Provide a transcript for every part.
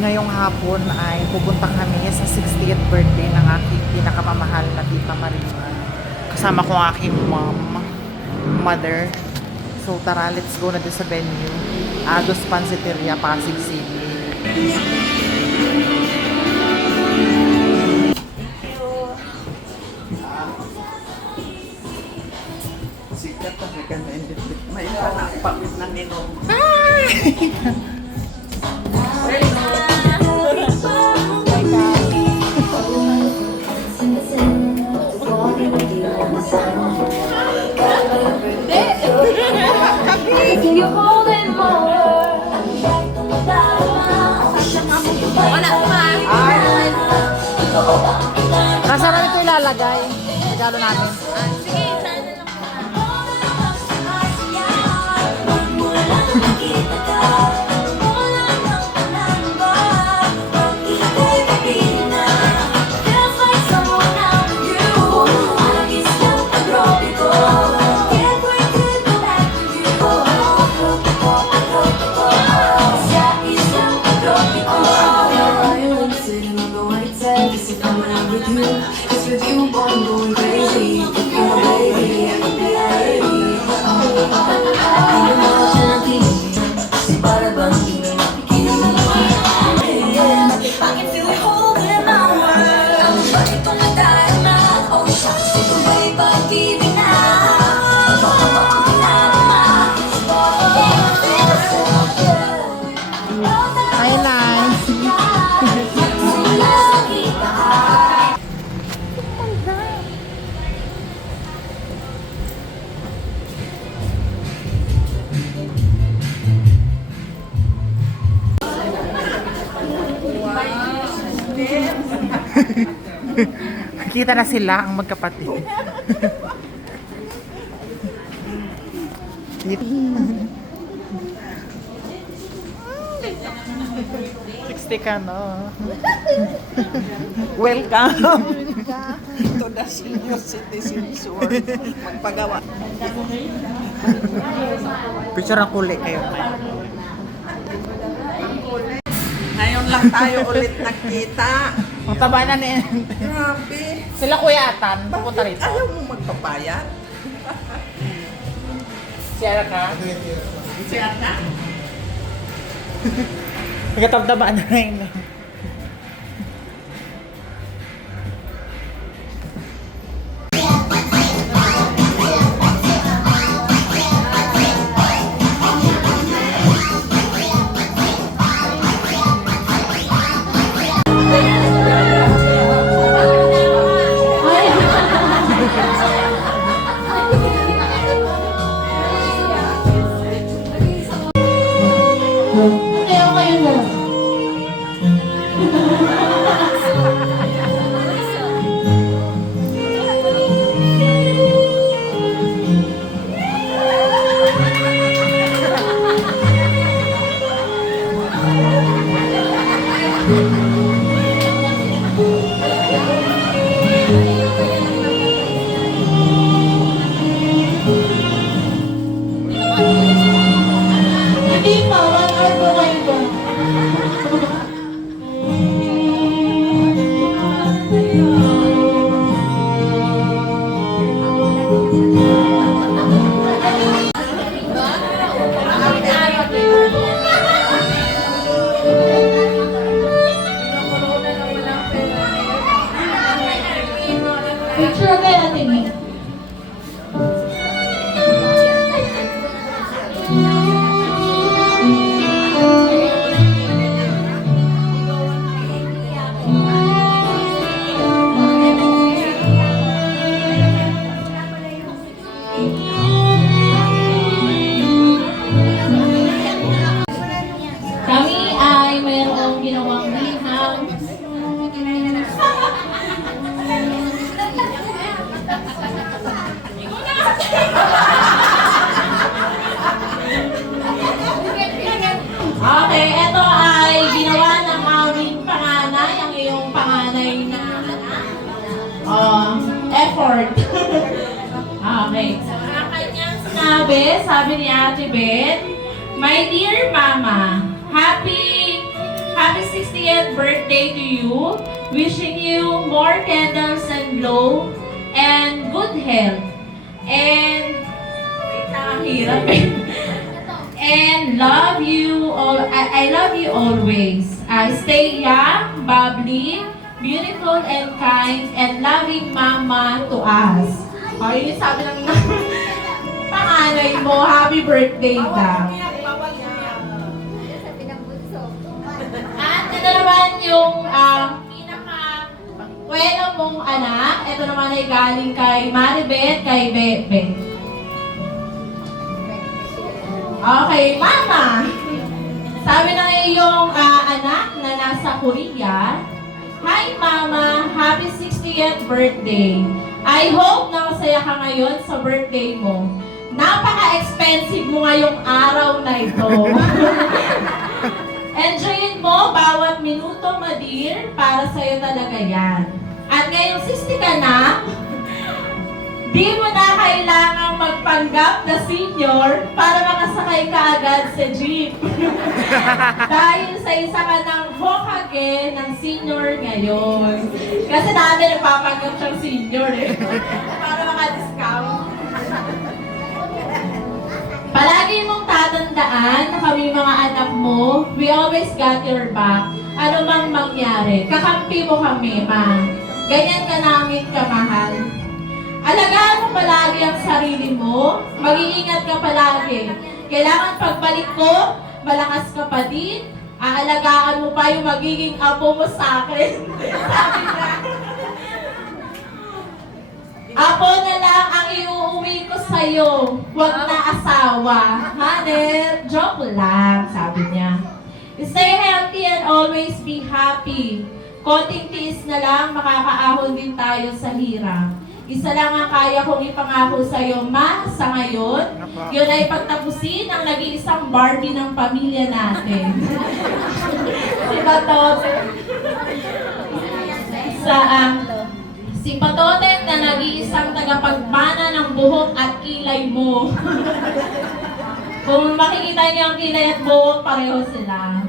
Ngayong hapon ay pupunta kami sa 60th birthday ng aking pinakamamahal na Tita Maria. Kasama ko ang aking mother. So tara, let's go na din sa venue. Ados Pansiteria, Pasig City. Sikat na may panakpapit ng inom. Kasama nito ilalagay. Regalo namin. Sige, Kita na sila ang magkapatid. 60 ka, no? Welcome to the senior citizens world. Magpagawa. Picture ang kuli kayo. Ngayon lang tayo ulit nagkita. Ang taba na ni... Grabe. Sila Kuya Atan, pupunta rito. Ayaw mo magpapayat? Siya ka? Siya na? Nagkatabdabaan na rin. picture kay Ate May. Kami ay mayroong ginawang liham. Okay, ito ay ginawa ng aming panganay, ang iyong panganay na effort. Okay. Sa kanyang sinabi, sabi ni Ate Beth, "My dear Mama, happy 60th 60th birthday to you. Wishing you more candles and glow and good health. And, wait lang, ang hirap eh. And love you all. I love you always. Stay young, bubbly, beautiful and kind, and loving mama to us. Yun yung sabi ng panganay mo, happy birthday daw. At ito naman yung pinaka-kwela mong anak. Ito naman ay galing kay Maribeth, kay Bebe. Okay, mama. Sabi ng iyong anak na nasa Korea, Hi mama, happy 60th birthday. I hope na masaya ka ngayon sa birthday mo. Napaka-expensive mo ngayong araw na ito. Enjoyin mo bawat minuto, my dear, para sa'yo talaga yan. At ngayong 60 ka na, di mo na kailangang magpanggap na senior para makasakay ka agad sa jeep. Dahil sa isa ka ng Hokage ng senior ngayon. Kasi dati nagpapanggap siyang senior eh. Para maka-discount. Palagi mong tatandaan na kami mga anak mo, we always got your back. Ano mang mangyari, kakampi mo kami, ma. Ganyan ka namin kamahal. Alagaan mo palagi ang sarili mo, mag-iingat ka palagi. Kailangan pagbalik ko, malakas ka pa din, aalagaan mo pa yung magiging apo mo sa akin. Sabi niya. Apo na lang ang iuuwi ko sa'yo, huwag na asawa. Haner, joke lang, sabi niya. Stay healthy and always be happy. Konting tiis na lang, makakaahon din tayo sa hirap. Isa lang ang kaya kong ipangako sa iyo, ma, sa ngayon. Yun ay pagtapusin ang nag-iisang Barbie ng pamilya natin. Si Patote. Si Patote na nag-iisang tagapagmana ng buhok at kilay mo. Kung makikita niyo ang kilay at buhok, pareho sila.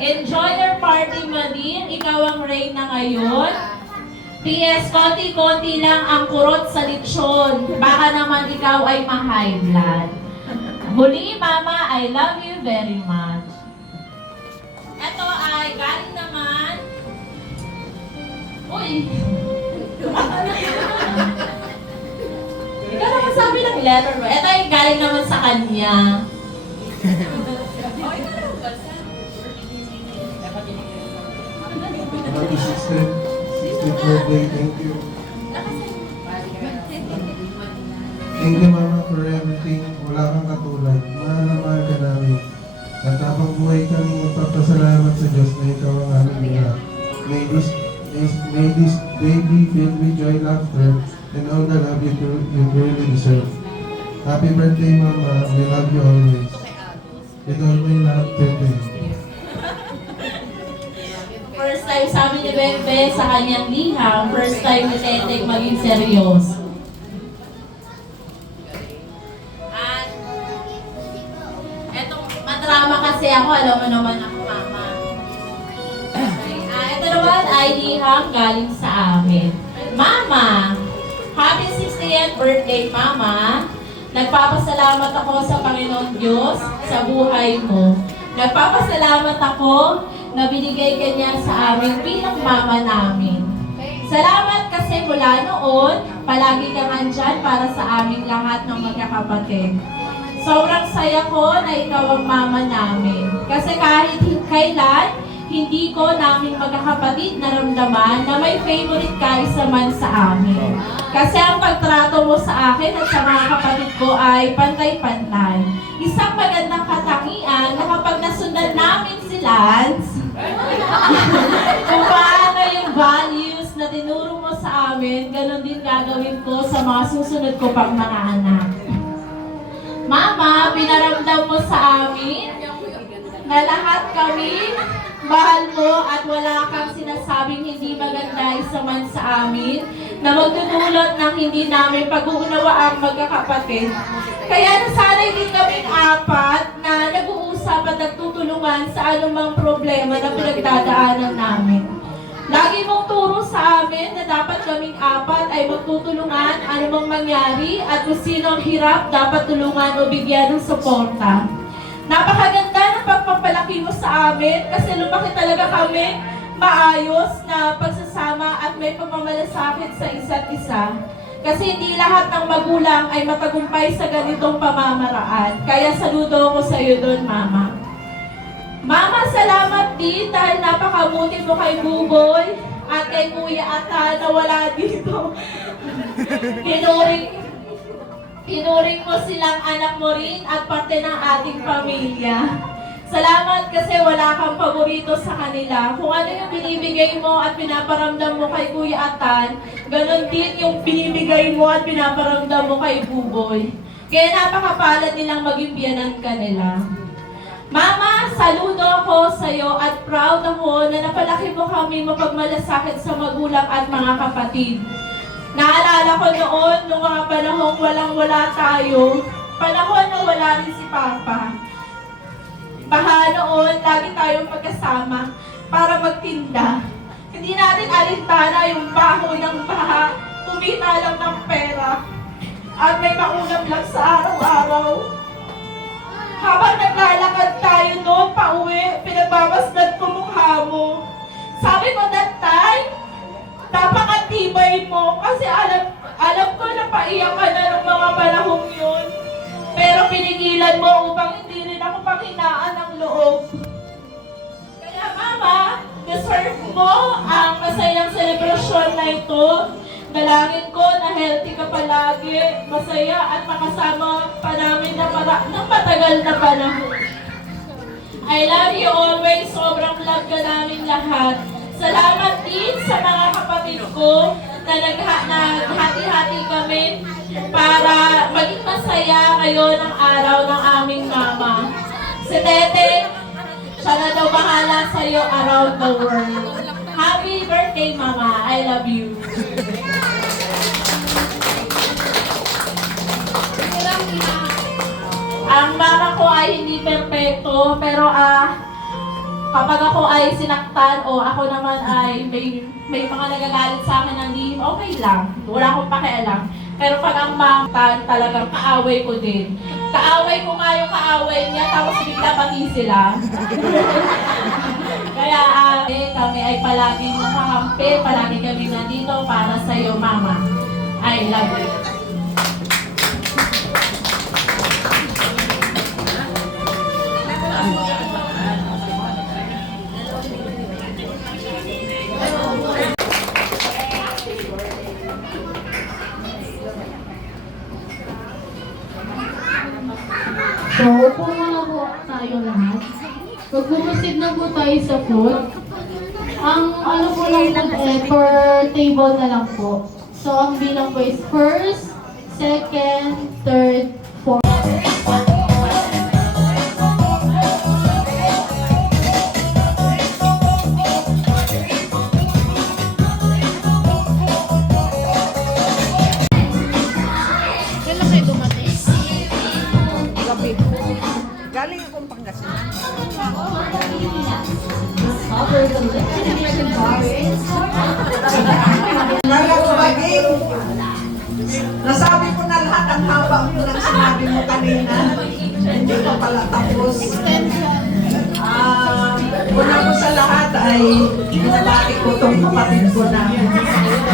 Enjoy your party, Madin. Ikaw ang reyna ngayon. P.S. Konti-konti lang ang kurot sa litsyon. Baka naman ikaw ay ma-high blood. Muli, Mama, I love you very much. Ito ay galing naman... Uy! Ikaw naman sabi ng letter mo. Ito ay galing naman sa kanya. Happy 60th birthday, thank you. Thank you, Mama, for everything. Wala kang katulad. Mahal na mahal ka namin. At habang buhay kami magpapasalamat sa Diyos na ikaw ang aming lahat. May this day be filled with joy, laughter, and all the love you truly deserve. Happy birthday, Mama. We love you always. With all my love, Pepe. First time sabi ni Bebe sa kanyang liham, first time ni Tetek maging seryoso. At etong madrama kasi ako, alam mo naman ako, mama. Okay, ito naman ay liham galing sa amin. Mama, happy 60th birthday, Mama. Nagpapasalamat ako sa Panginoon Diyos sa buhay mo. Nagpapasalamat ako na binigay ka niya sa amin bilang mama namin. Salamat kasi mula noon, palagi kang andyan para sa aming lahat ng magkakapatid. Sobrang saya ko na ikaw ang mama namin. Kasi kahit kailan, hindi ko naming magkakapatid naramdaman na may favorite ka isa man sa amin. Kasi ang pagtrato mo sa akin at sa mga kapatid ko ay pantay-pantay. Isang magandang katangian na kapag nasundan namin si Lance, kung paano yung values na tinuro mo sa amin, ganun din gagawin ko sa mga susunod ko pang mga anak. Mama, pinaramdam mo sa amin na lahat kami mahal mo at wala kang sinasabing hindi maganda isa man sa amin na magdudulot ng hindi namin pag-uunawaang magkakapatid. Kaya nasanay din kaming apat na nag-uusap at nagtutulungan sa anumang problema na pinagdadaanan namin. Lagi mong turo sa amin na dapat kaming apat ay magtutulungan anumang mangyari at kung sino ang hirap dapat tulungan o bigyan ng suporta. Napakaganda ng pagpapalaki mo sa amin kasi lumaki talaga kami maayos na pagsasama at may pamamalasakit sa isa't isa. Kasi hindi lahat ng magulang ay matagumpay sa ganitong pamamaraan. Kaya saludo ako sa iyo doon, Mama. Mama, salamat din dahil napakabuti mo kay Buboy at kay Kuya Ata na wala dito. Pinuring mo silang anak mo rin at parte ng ating pamilya. Salamat kasi wala kang paborito sa kanila. Kung ano yung binibigay mo at pinaparamdam mo kay Kuya Atan, ganon din yung binibigay mo at pinaparamdam mo kay Buboy. Kaya napakapalad nilang maging biyanan ka nila. Mama, saludo ako sa iyo at proud ako na napalaki mo kami mapagmalasakit sa magulang at mga kapatid. Naalala ko noon, nung mga panahong walang-wala tayo, panahon na wala rin si Papa. Baha noon, lagi tayong magkasama para magtinda. Hindi natin alintana yung baho ng baha, kumita lang ng pera, at may maunam lang sa araw-araw. Habang naglalakad tayo noon, pauwi, pinagbamasdan ko mukha mo. Sabi ko that time, napakatibay mo kasi alam ko na paiyak ka na ng mga panahong yun. Pero pinigilan mo upang hindi rin ako panghinaan ng loob. Kaya Mama, deserve mo ang masayang selebrasyon na ito. Dalangin ko na healthy ka palagi, masaya at makasama pa namin ng matagal na panahon. I love you always, sobrang love ka namin lahat. Salamat din sa mga kapatid ko na naghati-hati kami para maging masaya ngayon ang araw ng aming mama. Si Tete, siya na daw bahala sa iyo around the world. Happy birthday, Mama. I love you. Ang mama ko ay hindi perpekto, pero kapag ako ay sinaktan o ako naman ay may mga nagagalit sa akin ng lihim, okay lang. Wala akong pakialam. Pero pag ang mamatan, talagang kaaway ko din. Kaaway ko nga yung kaaway niya, tapos bigla pati sila. Kaya kami ay palaging nakakampi, palagi kami nandito para sa iyo, Mama. I love you. So, upo muna po tayo lahat. Mag-proceed na po tayo sa food. Ang ano po lang po, per table na lang po. So, ang bilang po is first, second, third, fourth. Galing akong Pangasinan. Nalagubagin. Nasabi ko na lahat ang haba mo ng sinabi mo kanina. Hindi ko pala tapos. Una ko sa lahat ay binabati ko itong kapatid ko na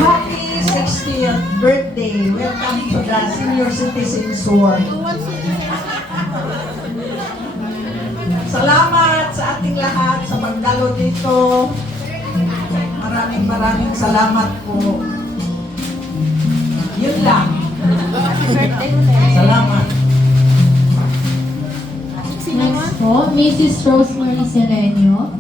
happy 60th birthday. Welcome to the Senior Citizens World. Salamat sa ating lahat sa pagdalo dito. Maraming salamat po. Yun lang. Salamat. Next po, Mrs. Rosemary Selenio.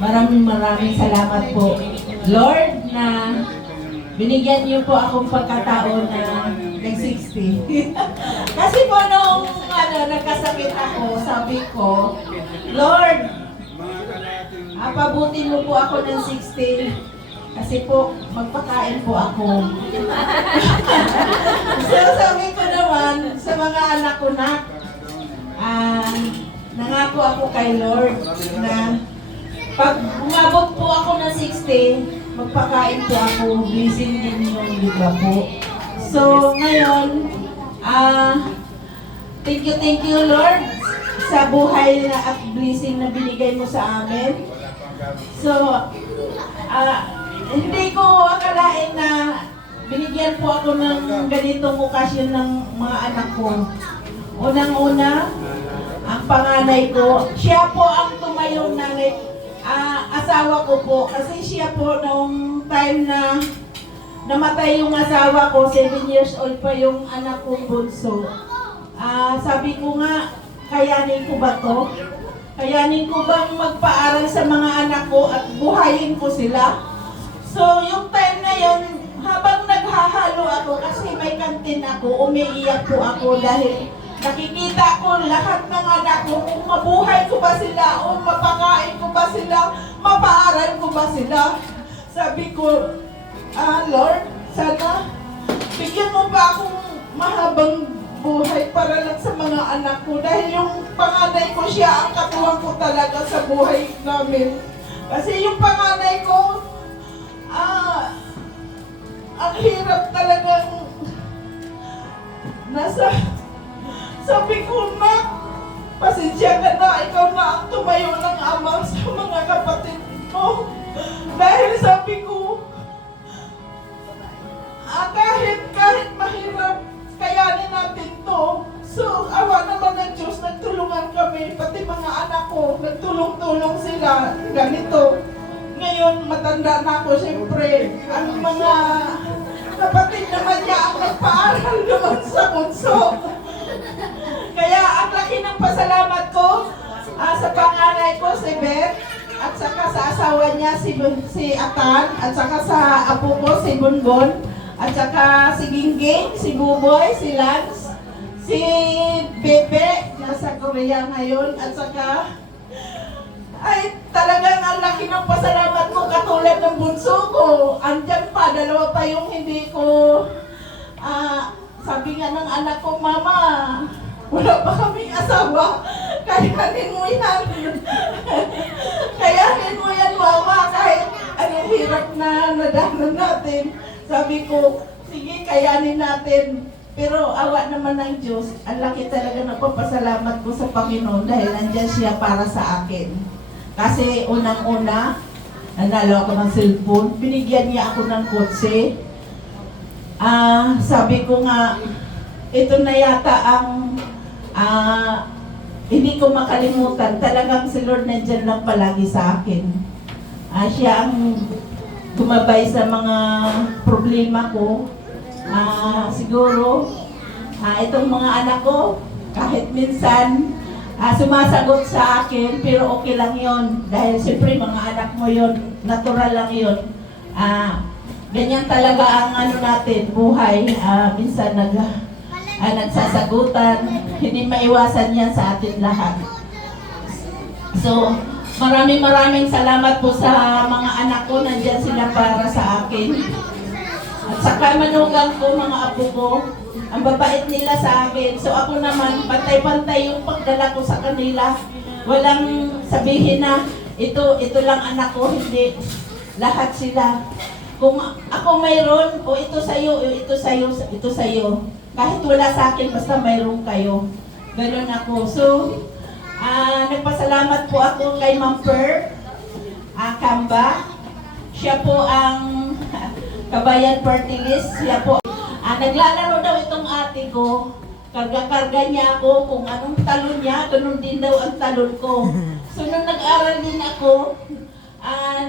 Maraming salamat po, Lord, na binigyan niyo po akong pagkataon na Nag-60. Kasi po nung nagkasakit ako, sabi ko, Lord, pabutin mo po ako ng 60. Kasi po, magpakain po ako. So sabi ko naman sa mga anak ko na, nangako ako kay Lord na pag umabot po ako ng 60, magpakain po ako, blessing din yung liba po. So ngayon, thank you Lord sa buhay na at blessing na binigay mo sa amin. So, hindi ko akalain na binigyan po ako ng ganitong okasyon ng mga anak ko. Unang-una, ang panganay ko, siya po ang tumayong nanay, asawa ko po. Kasi siya po nung time na namatay yung asawa ko, 7 years old pa yung anak kong bunso. Sabi ko nga, kayanin ko ba to? Kayanin ko bang magpaaral sa mga anak ko at buhayin ko sila? So, yung time na yun, habang naghahalo ako, kasi may kantin ako, umiiyak po ako dahil nakikita ko lahat ng anak ko, kung mabuhay ko ba sila, o mapakain ko ba sila, mapaaral ko ba sila. Sabi ko, Lord, sana bigyan mo ba akong mahabang buhay para lang sa mga anak ko. Dahil yung panganay ko, siya ang katuwang ko talaga sa buhay namin. Kasi yung panganay ko, ang hirap talagang sabi ko na, pasensya ka na, ikaw na ang tumayo ng ama sa mga kapatid mo. Dahil sabi ko, kahit mahirap, kayanin natin to. So, awa naman ng Diyos, nagtulungan kami, pati mga anak ko, nagtulong-tulong sila, ganito. Ngayon, matanda na ako, siyempre, ang mga kapatid naman niya ang nagpaaral naman sa bunso. Kaya ang laki ng pasalamat ko sa panganay ko, si Beth, at saka sa asawa niya, si Atan, at saka sa apo ko, si Bonbon, at saka si Gingging, si Buboy, si Lance, si Bebe, nasa Korea ngayon, at saka ay talagang ang laki ng pasalamat ko katulad ng bunso ko. Andyan pa, dalawa pa yung hindi ko, sabi nga ng anak ko, Mama, wala pa kaming asawa. Kayanin mo yan. Kayanin mo yan, Mama, kahit ang hirap na nadanan natin. Sabi ko, sige, kayanin natin. Pero awa naman ng Diyos, ang laki talaga ng papasalamat ko sa Panginoon dahil nandyan siya para sa akin. Kasi unang-una, nanalo ako ng cellphone, binigyan niya ako ng kotse. Sabi ko nga, ito na yata ang hindi ko makalimutan. Talagang si Lord nandyan lang palagi sa akin. Siya ang gumabay sa mga problema ko. Siguro, itong mga anak ko, kahit minsan, sumasagot sa akin, pero okay lang yon. Dahil siyempre mga anak mo yon, natural lang yon. Ganyan talaga ang natin, buhay. Minsan nagsasagutan, hindi maiwasan yan sa atin lahat. So, maraming salamat po sa mga anak ko, nandyan sila para sa akin. At saka manugang ko, mga apo ko, ang babait nila sa akin. So ako naman, pantay-pantay yung pagdala ko sa kanila. Walang sabihin na, ito lang anak ko, hindi. Lahat sila. Kung ako mayroon, o ito sa'yo, ito sa'yo. Kahit wala sa akin, basta mayroon kayo. Ganun ako. So, nagpasalamat po ako kay Ma'am Per Kamba. Siya po ang Kabayan Party List. Siya po. Naglalaro daw itong ate ko. Karga-karga niya ako kung anong talon niya, ganun din daw ang talon ko. So nung nag-aral din ako,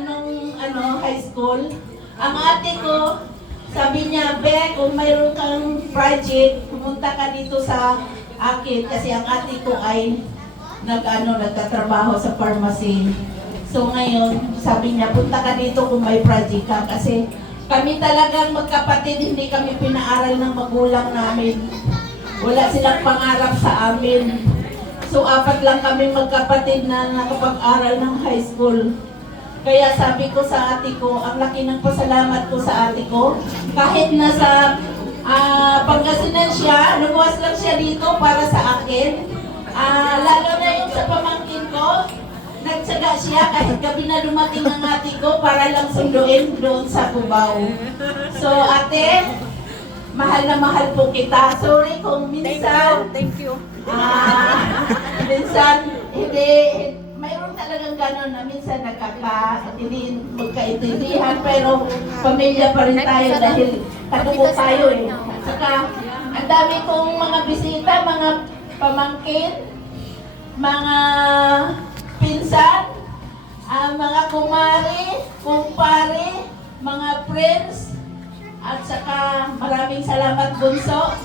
nung high school, ang ate ko, sabi niya, Be, kung mayroon kang project, pumunta ka dito sa akin kasi ang ate ko ay nagtatrabaho sa pharmacy. So ngayon, sabi niya, punta ka dito kung may project ka kasi Kami talagang magkapatid, hindi kami pinaaral ng magulang namin. Wala silang pangarap sa amin. So, 4 lang kami magkapatid na nakapag-aral ng high school. Kaya sabi ko sa ate ko, ang laki ng pasalamat ko sa ate ko. Kahit nasa Pangasinan siya, lumuwas lang siya dito para sa akin. Lalo na yung sa pamangkin ko, nagtsaga siya kahit gabi na dumating ang ate ko para lang sunduin doon sa Cubao. So ate, mahal na mahal po kita. Sorry kung minsan, minsan, hindi, mayroon talagang gano'n na minsan hindi magkaintindihan, pero pamilya pa rin tayo dahil katubo tayo eh. At saka, ang dami kong mga bisita, mga pamangkin, mga pinsan, mga kumari, kumpare, mga friends, at saka maraming salamat bunso.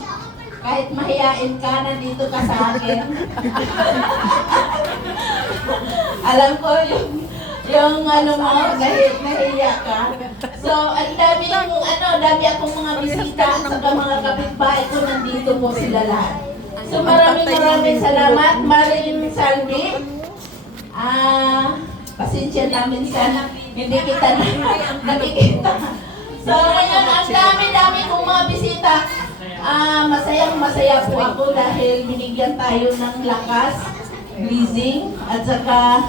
Kahit mahiyain ka, nandito ka sa akin. Alam ko yung ano mo, nahiya ka. So, ang dami akong mga bisita at saka mga kapitbahay ko, nandito po sila lahat. So, maraming salamat, Maring Salvi. Pasensya namin sana, hindi kita nakikita. So, ngayon, ang dami kong mga bisita. Masaya po ako dahil binigyan tayo ng lakas, blessing, at saka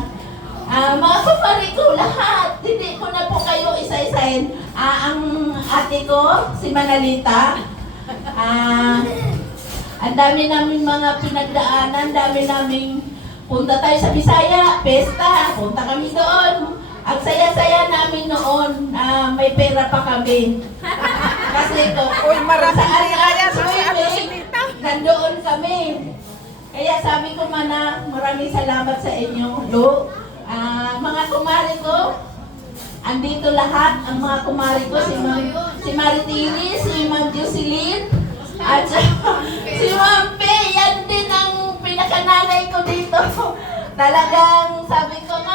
mga kumari ko lahat. Hindi ko na po kayo isa-isahin. Ang ate ko, si Manalita, ang dami namin mga pinagdaanan, dami naming punta tayo sa Bisaya, pesta, punta kami doon. Ang saya-saya namin noon, may pera pa kami. Kasi Uy, maraming saan kaya sa swimming, nandoon kami. Kaya sabi ko maraming salamat sa inyo, Lo. Mga kumari ko, andito lahat, ang mga kumari ko, si Maritini, si Ma'am Jocelyn, at si Ma'am Pe, yan din ang pinakananay ko dito. Talagang sabi ko nga,